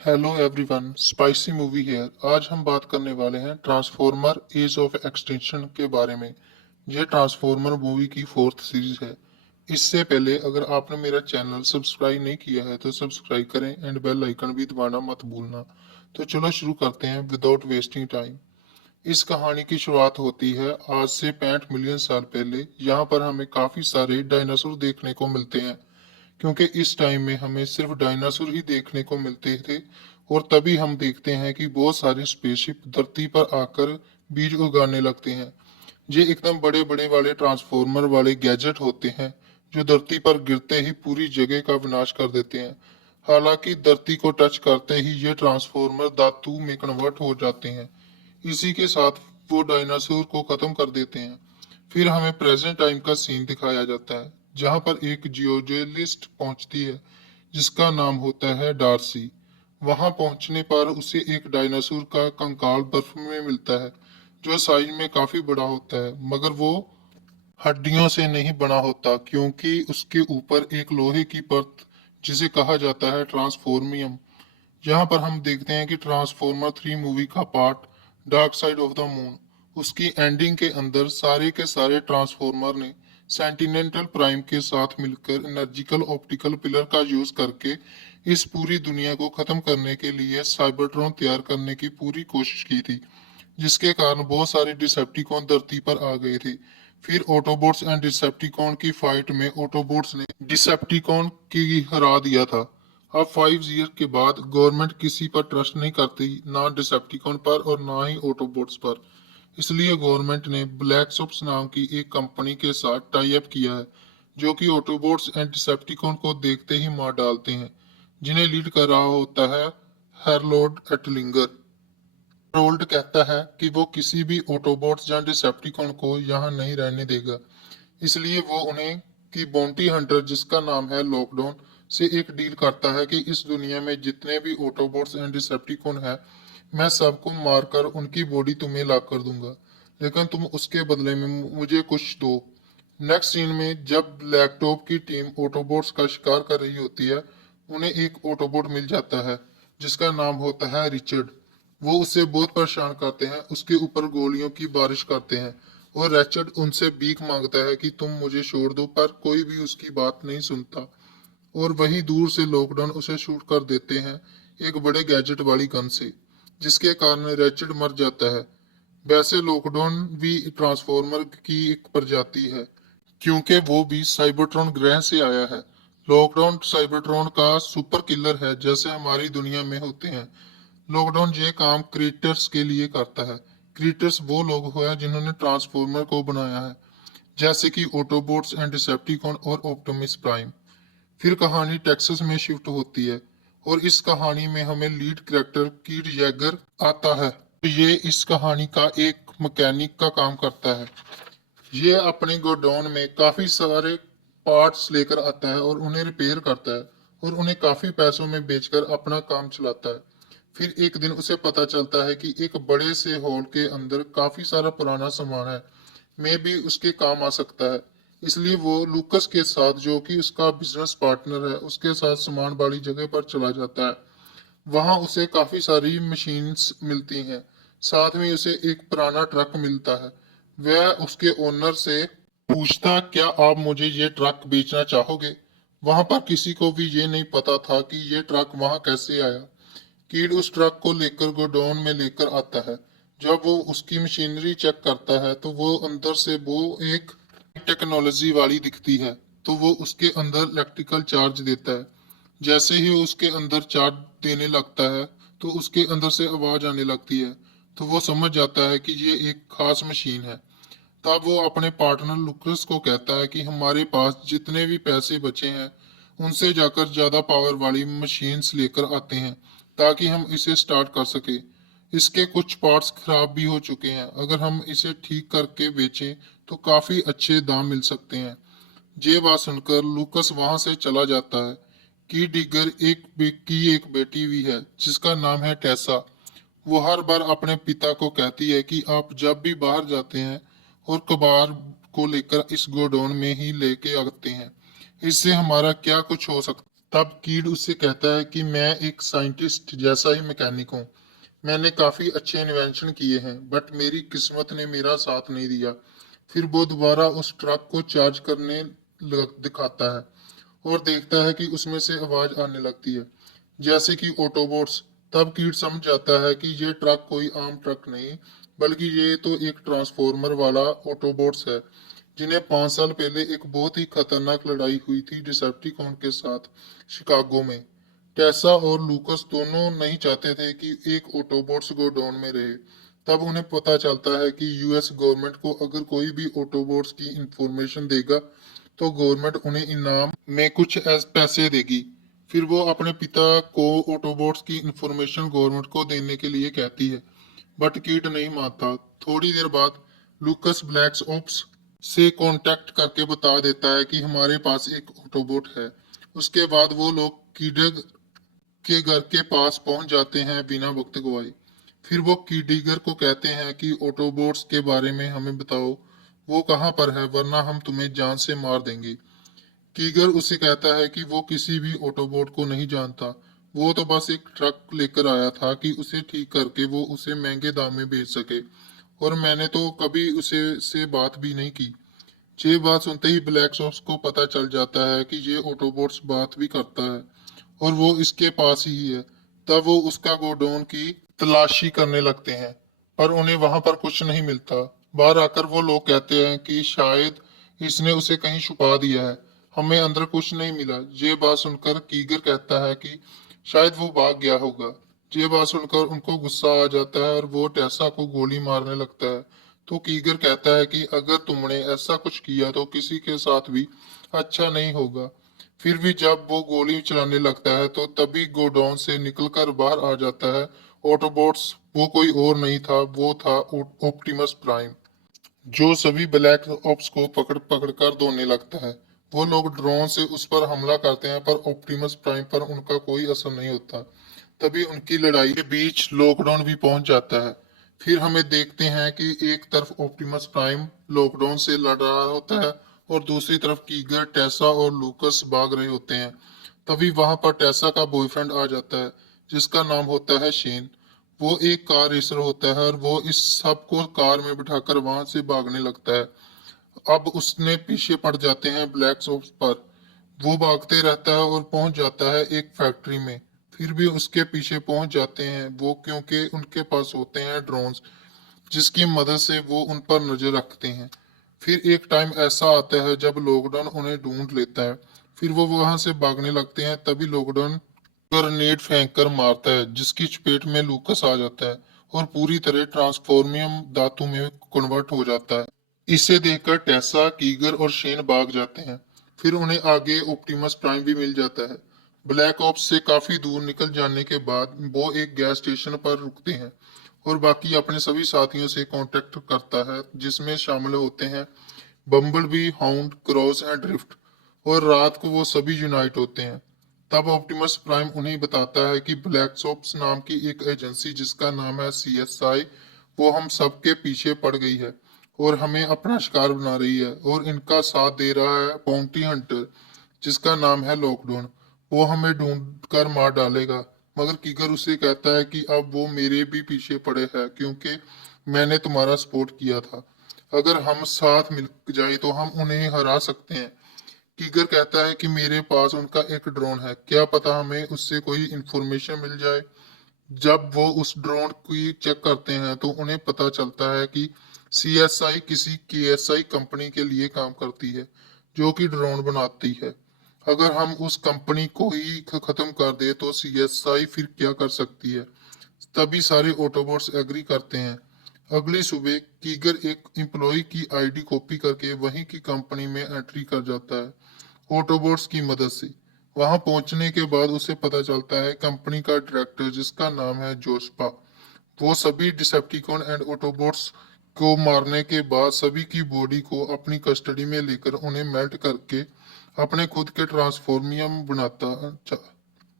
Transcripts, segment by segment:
Hello everyone, spicy movie here. आज हम बात करने वाले हैं ट्रांसफॉर्मर एज ऑफ एक्सटिंक्शन के बारे में। यह ट्रांसफॉर्मर मूवी की फोर्थ सीरीज है। इससे पहले अगर आपने मेरा चैनल सब्सक्राइब नहीं किया है तो सब्सक्राइब करें एंड बेल आइकन भी दबाना मत भूलना। तो चलो शुरू करते हैं विदाउट वेस्टिंग टाइम। इस कहानी की शुरुआत होती है आज से 65 मिलियन साल पहले। यहाँ पर हमें काफी सारे डायनासोर देखने को मिलते हैं, क्योंकि इस टाइम में हमें सिर्फ डायनासोर ही देखने को मिलते थे। और तभी हम देखते हैं कि बहुत सारे स्पेसशिप धरती पर आकर बीज उगाने लगते हैं। ये एकदम बड़े बड़े वाले ट्रांसफॉर्मर वाले गैजेट होते हैं जो धरती पर गिरते ही पूरी जगह का विनाश कर देते हैं। हालांकि धरती को टच करते ही ये ट्रांसफॉर्मर धातु में कन्वर्ट हो जाते हैं। इसी के साथ वो डायनासोर को खत्म कर देते हैं। फिर हमें प्रेजेंट टाइम का सीन दिखाया जाता है, जहां पर एक जियोलॉजिस्ट पहुंचती है जिसका नाम होता है डार्सी। वहां पहुंचने पर उसे एक डायनासोर का कंकाल बर्फ में मिलता है, जो साइज में काफी बड़ा होता है, मगर वो हड्डियों से नहीं बना होता, क्योंकि उसके ऊपर एक लोहे की परत जिसे कहा जाता है ट्रांसफॉर्मियम। यहाँ पर हम देखते हैं कि ट्रांसफॉर्मर 3 मूवी का part dark side of the moon, उसकी एंडिंग के अंदर सारे के सारे ट्रांसफॉर्मर ने सेंटिनेंटल प्राइम के साथ मिलकर एनर्जिकल ऑप्टिकल पिलर का यूज करके इस पूरी दुनिया को खत्म करने के लिए साइबरट्रॉन तैयार करने की पूरी कोशिश की थी, जिसके कारण बहुत सारे डिसेप्टिकॉन धरती पर आ गए थे। फिर ऑटोबोट्स एंड डिसेप्टिकॉन की फाइट में ऑटोबोट्स ने डिसेप्टिकॉन की हरा दिया था। अब 5 ईयर के बाद गवर्नमेंट किसी पर ट्रस्ट नहीं करती, ना डिसेप्टिकॉन पर और ना ही ऑटोबोट्स पर। इसलिए गवर्नमेंट ने ब्लैक ऑप्स नाम की एक कंपनी के साथ टाई अप किया है, जो कि ऑटोबोट्स एंड डिसेप्टिकॉन को देखते ही मार डालते हैं, जिन्हें लीड कर रहा होता है हैरोल्ड एटलिंगर। हैरोल्ड कहता है कि वो किसी भी ऑटोबोट्स या डिसेप्टिकॉन को यहाँ नहीं रहने देगा। इसलिए वो उन्हें की बाउंटी हंटर, जिसका नाम है लॉकडाउन, से एक डील करता है कि इस दुनिया में जितने भी ऑटोबोट्स एंड डिसेप्टिकॉन है, मैं सबको मारकर उनकी बॉडी तुम्हें ला कर दूंगा, लेकिन तुम उसके बदले में मुझे कुछ दो। नेक्स्ट सीन में जब लैपटॉप की टीम ऑटोबोट्स का शिकार कर रही होती है, उन्हें एक ऑटोबोट मिल जाता है जिसका नाम होता है रिचर्ड। वो उससे बहुत परेशान करते हैं, उसके ऊपर गोलियों की बारिश करते हैं, और रिचर्ड उनसे भीख मांगता है कि तुम मुझे छोड़ दो, पर कोई भी उसकी बात नहीं सुनता। और वहीं दूर से लॉकडाउन उसे शूट कर देते हैं एक बड़े गैजेट वाली गन से, जिसके कारण रिचर्ड मर जाता है। वैसे लॉकडाउन भी ट्रांसफॉर्मर की एक प्रजाति है, क्योंकि वो भी साइबरट्रॉन ग्रह से आया है। लॉकडाउन साइबरट्रॉन का सुपर किलर है, जैसे हमारी दुनिया में होते हैं। लॉकडाउन ये काम क्रिएटर्स के लिए करता है। क्रिएटर्स वो लोग हैं जिन्होंने ट्रांसफॉर्मर को बनाया है, जैसे कि ऑटोबोट्स एंड डिसेप्टिकॉन और ऑप्टिमस प्राइम। फिर कहानी टेक्सास में शिफ्ट होती है, और इस कहानी में हमें लीड कैरेक्टर कीड जैगर आता है। ये इस कहानी का एक मैकेनिक का काम करता है। ये अपने गोडाउन में काफी सारे पार्ट्स लेकर आता है और उन्हें रिपेयर करता है, और उन्हें काफी पैसों में बेचकर अपना काम चलाता है। फिर एक दिन उसे पता चलता है कि एक बड़े से हॉल के अंदर काफी सारा पुराना सामान है, में भी उसके काम आ सकता है। इसलिए वो लूकस के साथ, जो कि उसका बिजनेस पार्टनर है, उसके साथ सामान वाली जगह पर चला जाता है। वहां उसे काफी सारी मशीन्स मिलती हैं। साथ में उसे एक पुराना ट्रक मिलता है। वह उसके ओनर से पूछता, क्या आप मुझे ये ट्रक बेचना चाहोगे? वहां पर किसी को भी ये नहीं पता था कि ये ट्रक वहां कैसे आया। कीड उस ट्रक को लेकर गोडाउन में लेकर आता है। जब वो उसकी मशीनरी चेक करता है तो वो अंदर से वो एक टेक्नोलॉजी वाली दिखती है, तो वो उसके अंदर इलेक्ट्रिकल चार्ज देता है। जैसे ही वो उसके अंदर चार्ज देने लगता है तो उसके अंदर से आवाज आने लगती है, तो वो समझ जाता है कि ये एक खास मशीन है। तब वो अपने पार्टनर लुकस को कहता है कि हमारे पास जितने भी पैसे बचे हैं, उनसे जाकर ज्यादा पावर वाली मशीन्स लेकर आते हैं, ताकि हम इसे स्टार्ट कर सके। इसके कुछ पार्ट्स खराब भी हो चुके हैं, अगर हम इसे ठीक करके बेचें तो काफी अच्छे दाम मिल सकते हैं। ये बात सुनकर लूकस वहां से चला जाता है। की डिगर की एक बेटी भी है जिसका नाम है टेसा। वो हर बार अपने पिता को कहती है कि आप जब भी बाहर जाते हैं और कबार को लेकर इस गोडाउन में ही लेके आते हैं, इससे हमारा क्या कुछ हो सकता। तब कीड उससे कहता है कि मैं एक साइंटिस्ट जैसा ही मैकेनिक हूँ। मैंने काफी अच्छे इन्वेंशन किए हैं, बट मेरी किस्मत ने मेरा साथ नहीं दिया। फिर वो दोबारा उस ट्रक को चार्ज करने दिखाता है और देखता है कि उसमें से आवाज आने लगती है, जैसे कि ऑटोबोट्स। तब कीड समझ जाता है कि ये ट्रक कोई आम ट्रक नहीं, बल्कि ये तो एक ट्रांसफॉर्मर वाला ऑटोबोट्स है, जिन्हें 5 साल पहले एक बहुत ही खतरनाक लड़ाई हुई थी डिसेप्टिकॉन के साथ शिकागो में। टेसा और लूकस दोनों नहीं चाहते थे कि एक ऑटोबोट्स गोडाउन में रहे। तब उन्हें पता चलता है कि यूएस गवर्नमेंट को अगर कोई भी ऑटोबोट्स की इंफॉर्मेशन देगा तो गवर्नमेंट उन्हें इनाम में कुछ पैसे देगी। फिर वो अपने पिता को ऑटोबोट्स की इंफॉर्मेशन गवर्नमेंट को देने के लिए कहती है, बट कीट नहीं मानता। थोड़ी देर बाद लूकस ब्लैक ऑप्स से कांटेक्ट करके बता देता है कि हमारे पास एक ऑटोबोट है। उसके बाद वो लोग कीडर के घर के पास पहुंच जाते हैं बिना वक्त गवाए। फिर वो कीडीगर को कहते हैं कि ऑटोबोट्स के बारे में हमें बताओ, वो कहाँ पर है, वरना हम तुम्हें जान से मार देंगे। कीगर उसे कहता है कि वो किसी भी ऑटोबोट को नहीं जानता, वो तो बस एक ट्रक लेकर आया था कि उसे ठीक करके वो उसे महंगे दाम में बेच सके, और मैंने तो कभी उसे से बात भी नहीं की। ये बात सुनते ही ब्लैक सॉक्स को पता चल जाता है कि ये ऑटोबोट्स बात भी करता है और वो इसके पास ही है। तब वो उसका गोडाउन की तलाशी करने लगते हैं, पर उन्हें वहां पर कुछ नहीं मिलता। बाहर आकर वो लोग कहते हैं कि शायद इसने उसे कहीं छुपा दिया है, हमें अंदर कुछ नहीं मिला। ये बात सुनकर कीगर कहता है कि शायद वो भाग गया होगा। ये बात सुनकर उनको गुस्सा आ जाता है और वो टेसा को गोली मारने लगता है। तो कीगर कहता है कि अगर तुमने ऐसा कुछ किया तो किसी के साथ भी अच्छा नहीं होगा। फिर भी जब वो गोली चलाने लगता है तो तभी गोडाउन से निकलकर बाहर आ जाता है ऑटोबोट्स। वो कोई और नहीं था, वो था ऑप्टिमस प्राइम, जो सभी ब्लैक ऑप्स को पकड़ पकड़ कर धोने लगता है। वो लोग ड्रोन से उस पर हमला करते हैं, पर ऑप्टिमस प्राइम पर उनका कोई असर नहीं होता। तभी उनकी लड़ाई के बीच लॉकडाउन भी पहुंच जाता है। फिर हमें देखते हैं कि एक तरफ ऑप्टिमस प्राइम लॉकडाउन से लड़ रहा होता है और दूसरी तरफ कीगर, टेसा और लूकस भाग रहे होते हैं। तभी वहां पर टेसा का बॉयफ्रेंड आ जाता है, जिसका नाम होता है शेन। वो एक कार रेसर होता है और वो इस सब को कार में बिठाकर वहां से भागने लगता है। अब उसने पीछे पड़ जाते हैं ब्लैक ऑप्स पर। वो भागते रहता है और पहुंच जाता है एक फैक्ट्री में। फिर भी उसके पीछे पहुंच जाते हैं वो, क्योंकि उनके पास होते हैं ड्रोन्स, जिसकी मदद से वो उन पर नजर रखते हैं। फिर एक टाइम ऐसा आता है जब लॉकडाउन उन्हें ढूंढ लेता है। फिर वो वहां से भागने लगते हैं, तभी लॉकडाउन ग्रेनेड फेंक कर मारता है, जिसकी चपेट में लूकस आ जाता है और पूरी तरह ट्रांसफॉर्मियम धातु में कन्वर्ट हो जाता है। इसे देखकर टेसा, कीगर और शेन भाग जाते हैं। फिर उन्हें आगे ऑप्टिमस प्राइम भी मिल जाता है। ब्लैक ऑप्स से काफी दूर निकल जाने के बाद वो एक गैस स्टेशन पर रुकते हैं और बाकी अपने सभी साथियों से कांटेक्ट करता है, जिसमें शामिल होते हैं bumblebee, hound, cross and drift. और रात को वो सभी यूनाइट होते हैं। तब ऑप्टिमस प्राइम उन्हें बताता है कि ब्लैक ऑप्स नाम की एक एजेंसी, जिसका नाम है सीएसआई, वो हम सबके पीछे पड़ गई है और हमें अपना शिकार बना रही है, और इनका साथ दे रहा है बाउंटी हंटर, जिसका नाम है लॉकडाउन। वो हमें ढूंढ कर मार डालेगा। मगर किगर उसे कहता है कि अब वो मेरे भी पीछे पड़े हैं, क्योंकि मैंने तुम्हारा सपोर्ट किया था। अगर हम साथ मिल जाए तो हम उन्हें हरा सकते हैं। कीगर कहता है कि मेरे पास उनका एक ड्रोन है, क्या पता हमें उससे कोई इंफॉर्मेशन मिल जाए। जब वो उस ड्रोन की चेक करते हैं तो उन्हें पता चलता है कि सीएसआई किसी केएसआई कंपनी के लिए काम करती है, जो कि ड्रोन बनाती है। अगर हम उस कंपनी को ही खत्म कर दे तो सीएसआई फिर क्या कर सकती है। तभी सारे ऑटोबॉट्स एग्री करते हैं। अगली सुबह कीगर एक एम्प्लॉय की आईडी कॉपी करके वहीं की कंपनी में एंट्री कर जाता है ऑटोबॉट्स की मदद से। वहां पहुंचने के बाद उसे पता चलता है कंपनी का डायरेक्टर, जिसका नाम है जोस्पा, वो सभी डिसेप्टिकॉन एंड ऑटोबॉट्स को मारने के बाद सभी की बॉडी को अपनी कस्टडी में लेकर उन्हें मेल्ट करके अपने खुद के ट्रांसफॉर्मियम बनाता,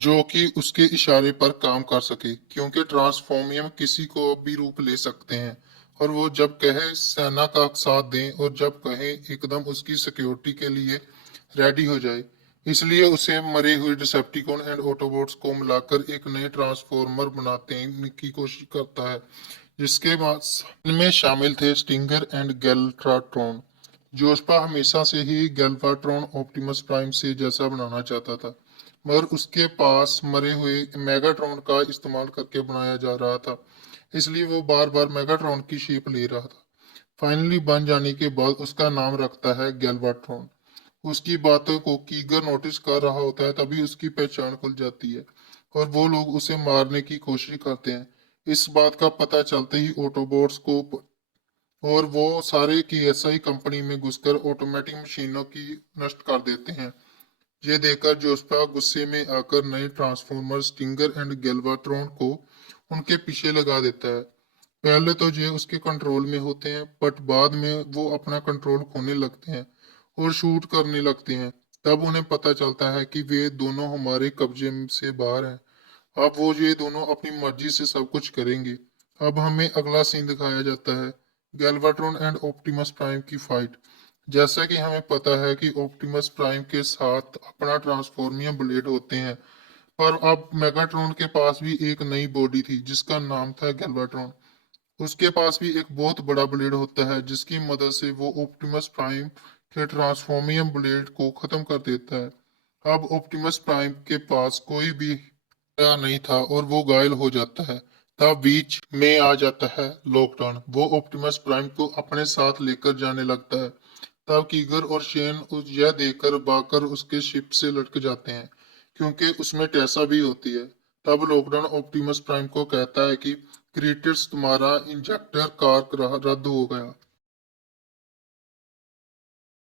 जो कि उसके इशारे पर काम कर सके, क्योंकि ट्रांसफॉर्मियम किसी को भी रूप ले सकते हैं। और वो जब कहे सेना का साथ दें और जब कहे एकदम उसकी सिक्योरिटी के लिए रेडी हो जाए। इसलिए उसे मरे हुए डिसेप्टिकॉन एंड ऑटोबॉट्स को मिलाकर एक नए ट्रांसफॉर्मर बनाते की कोशिश करता है, जिसके बाद इनमें शामिल थे स्टिंगर एंड गैल्वाट्रॉन। जोस्पा हमेशा से ही गैल्वाट्रॉन ऑप्टिमस प्राइम से जैसा बनाना चाहता था, मगर उसके पास मरे हुए मेगाट्रॉन का इस्तेमाल करके बनाया जा रहा था, इसलिए वो बार बार मेगाट्रॉन की शेप ले रहा था। फाइनली बन जाने के बाद उसका नाम रखता है गैल्वाट्रॉन। उसकी बातों को कीगर नोटिस कर रहा होता है, तभी उसकी पहचान खुल जाती है और वो लोग उसे मारने की कोशिश करते हैं। इस बात का पता चलते ही ऑटोबॉट्स को और वो सारे KSI कंपनी में घुसकर ऑटोमेटिक मशीनों की नष्ट कर देते हैं। ये देखकर जोस्पा गुस्से में आकर नए ट्रांसफॉर्मर स्टिंगर एंड गैल्वाट्रॉन को उनके पीछे लगा देता है। पहले तो ये उसके कंट्रोल में होते हैं, बट बाद में वो अपना कंट्रोल खोने लगते हैं और शूट करने लगते हैं। तब उन्हें पता चलता है कि वे दोनों हमारे कब्जे से बाहर हैं। अब वो ये दोनों अपनी मर्जी से सब कुछ करेंगे। अब हमें अगला सीन दिखाया जाता है, गैल्वाट्रॉन एंड ऑप्टिमस प्राइम की फाइट। जैसा कि हमें पता है कि ऑप्टिमस प्राइम के साथ अपना ट्रांसफॉर्मियम ब्लेड होते हैं, पर अब मेगाट्रॉन के पास भी एक नई बॉडी थी जिसका नाम था गैल्वाट्रॉन। उसके पास भी एक बहुत बड़ा ब्लेड होता है जिसकी मदद से वो ऑप्टिमस प्राइम के ट्रांसफॉर्मियम ब्लेड को खत्म कर देता है। अब ऑप्टिमस प्राइम के पास कोई भी हथियार नहीं था और वो घायल हो जाता है। तब बीच में आ जाता है लॉकडाउन। वो ऑप्टिमस प्राइम को अपने साथ लेकर जाने लगता है। तब कीगर और शेन यह देखकर भागकर उसके शिप से लटक जाते हैं, क्योंकि उसमें टेसा भी होती है। तब लॉकडाउन ऑप्टिमस प्राइम को कहता है कि क्रिएटर्स तुम्हारा इंजेक्टर कार रद्द हो गया।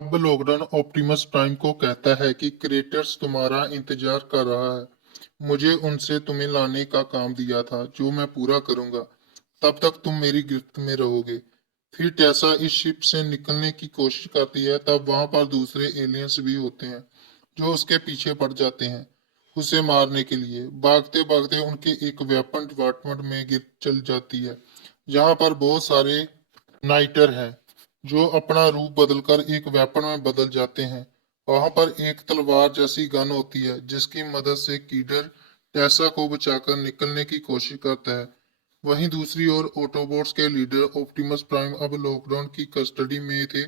अब लॉकडाउन ऑप्टिमस प्राइम को कहता है कि क्रिएटर्स तुम्हारा इंतजार कर रहा है। मुझे उनसे तुम्हें लाने का काम दिया था जो मैं पूरा करूंगा। तब तक तुम मेरी गिरफ्त में रहोगे। फिर टेसा इस शिप से निकलने की कोशिश करती है। तब वहां पर दूसरे एलियंस भी होते हैं जो उसके पीछे पड़ जाते हैं उसे मारने के लिए। भागते भागते उनके एक वेपन डिपार्टमेंट में गिर चल जाती है, जहां पर बहुत सारे नाइटर हैं जो अपना रूप बदलकर एक वेपन में बदल जाते हैं। वहां पर एक तलवार जैसी गन होती है जिसकी मदद से कीडर टेसा को बचाकर निकलने की कोशिश करता है। वहीं दूसरी ओर ऑटोबॉट्स के लीडर ऑप्टिमस प्राइम अब लॉकडाउन की कस्टडी में थे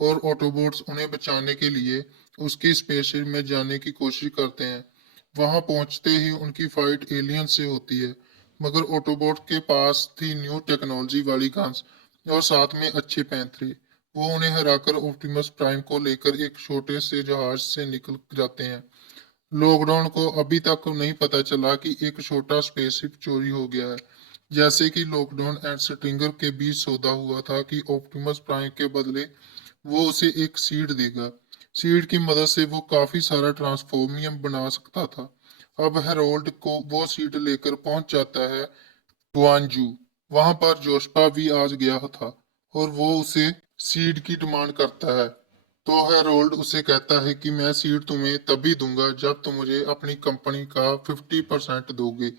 और ऑटोबॉट्स उन्हें बचाने के लिए उसकी स्पेसशिप में जाने की कोशिश करते हैं। वहां पहुंचते ही उनकी फाइट एलियन से होती है, मगर ऑटोबॉट के पास थी न्यू टेक्नोलॉजी वाली गन्स और साथ में अच्छे पैंतरे। वो उन्हें हराकर ऑप्टिमस प्राइम को लेकर एक छोटे से जहाज से निकल जाते हैं। लॉकडाउन को अभी तक नहीं पता चला कि एक छोटा स्पेसशिप चोरी हो गया है। जैसे कि लॉकडाउन एंड स्ट्रिंगर के बीच सौदा हुआ था कि ऑप्टिमस प्राइम के बदले वो उसे एक सीड देगा। सीड की मदद से वो काफी सारा ट्रांसफॉर्मियम बना सकता था। अब हेरोल्ड को वो सीड लेकर पहुंच जाता है गुआंजू। वहां पर जोशपा भी आज गया था और वो उसे सीड की डिमांड करता है। तो हेरोल्ड उसे कहता है कि मैं सीड तुम्हें तभी दूंगा जब तुम मुझे अपनी कंपनी का 50% दोगे।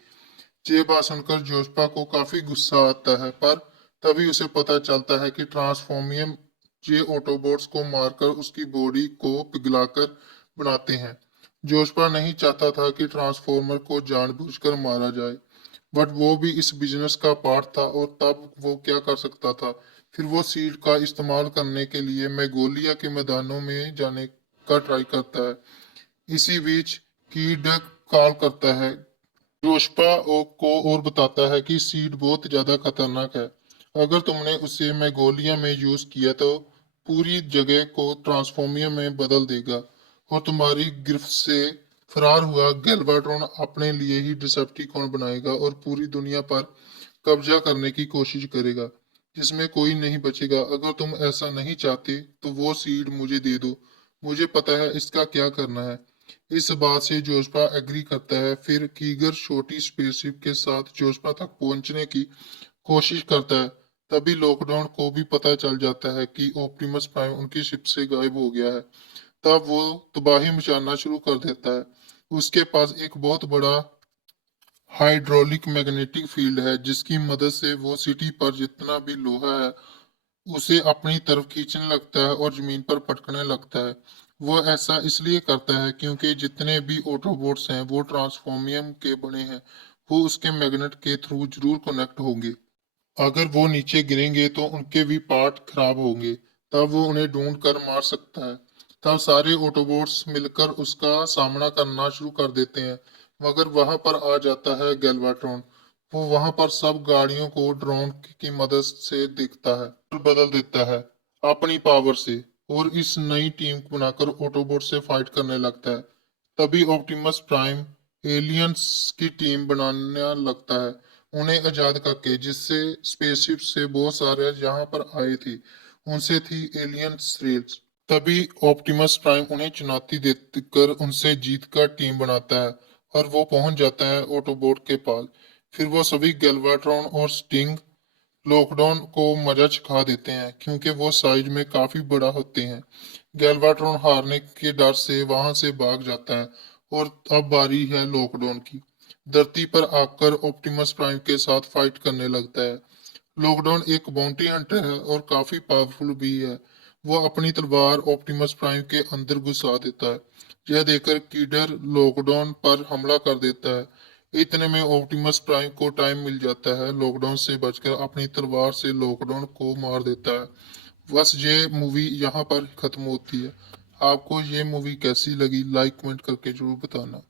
ये बात सुनकर जोशपा को काफी गुस्सा आता है, पर तभी उसे पता चलता है कि ट्रांसफॉर्मियम ये ऑटोबॉट्स को मारकर उसकी बॉडी को पिघलाकर बनाते हैं। जोशपा नहीं चाहता था कि ट्रांसफॉर्मर को जानबूझकर मारा जाए, बट वो भी इस बिजनेस का पार्ट था और तब वो क्या कर सकता था। फिर वो सीड का इस्तेमाल करने के लिए मैगोलिया के मैदानों में जाने का ट्राई करता है। इसी बीच कीड कॉल करता है जोशपा को और बताता है कि सीड बहुत ज्यादा खतरनाक है। अगर तुमने उसे मैगोलिया में यूज किया तो पूरी जगह को ट्रांसफॉर्मियम में बदल देगा और तुम्हारी गिरफ्त से फरार हुआ गैल्वाट्रॉन अपने लिए ही डिसेप्टिकॉन बनाएगा और पूरी दुनिया पर कब्जा करने की कोशिश करेगा, जिसमें कोई नहीं बचेगा। अगर तुम ऐसा नहीं चाहते तो वो सीड मुझे दे दो, मुझे पता है इसका क्या करना है। इस बात से जोशपा एग्री करता है। फिर कीगर छोटी स्पेसशिप के साथ जोशपा तक पहुंचने की कोशिश करता है। तभी लॉकडाउन को भी पता चल जाता है कि ऑप्टिमस प्राइम उनकी शिप से गायब हो गया है। तब वो तबाही मचाना शुरू कर देता है। उसके पास एक बहुत बड़ा हाइड्रोलिक मैग्नेटिक फील्ड है जिसकी मदद से वो सिटी पर जितना भी लोहा है उसे अपनी तरफ खींचने लगता है और जमीन पर पटकने लगता है। वो ऐसा इसलिए करता है क्योंकि जितने भी ऑटोबोट्स हैं वो ट्रांसफॉर्मियम के बने हैं, वो उसके मैग्नेट के थ्रू जरूर कनेक्ट होंगे। अगर वो नीचे गिरेंगे तो उनके भी पार्ट खराब होंगे, तब वो उन्हें ढूंढ कर मार सकता है। तब सारे ऑटोबोट्स मिलकर उसका सामना करना शुरू कर देते हैं, मगर वहां पर आ जाता है गैल्वाट्रॉन। वो वहां पर सब गाड़ियों को ड्रोन की मदद से देखता है और बदल देता है अपनी पावर से, और इस नई टीम को बनाकर ऑटोबोट से फाइट करने लगता है। तभी ऑप्टिमस प्राइम एलियंस की टीम बनाने लगता है, उन्हें आजाद करके, जिससे स्पेसशिप से बहुत सारे यहाँ पर आए थे, उनसे थी एलियन रेल्स। तभी ऑप्टिमस प्राइम उन्हें चुनौती देकर उनसे जीतकर टीम बनाता है और वो पहुंच जाता है ऑटोबोट के पास। फिर वो सभी गैल्वाट्रॉन और स्टिंग लॉकडाउन को मजा चखा देते हैं क्योंकि वो साइज में काफी बड़ा होते हैं। गैल्वाट्रॉन हारने के डर से वहां से भाग जाता है और अब बारी है लॉकडाउन की। धरती पर आकर ऑप्टिमस प्राइम के साथ फाइट करने लगता है। लॉकडाउन एक बाउंटी हंटर है और काफी पावरफुल भी है। वो अपनी तलवार ऑप्टिमस प्राइम के अंदर घुसा देता है। यह देखकर कीडर लॉकडाउन पर हमला कर देता है। इतने में ऑप्टिमस प्राइम को टाइम मिल जाता है, लॉकडाउन से बचकर अपनी तलवार से लॉकडाउन को मार देता है। बस ये मूवी यहाँ पर खत्म होती है। आपको ये मूवी कैसी लगी, लाइक कमेंट करके जरूर बताना।